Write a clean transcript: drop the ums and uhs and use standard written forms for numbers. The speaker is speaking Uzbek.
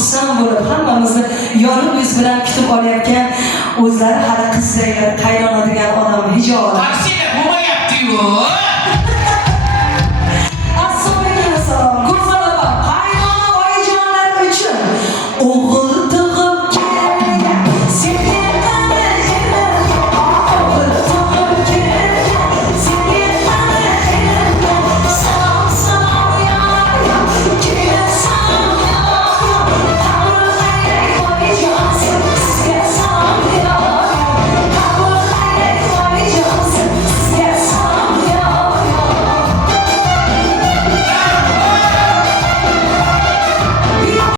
xursand bo'lib, hammamizni yorug' yuz bilan kutib olayotgan, o'zlari hali qizlar qaynona degan odam hijolat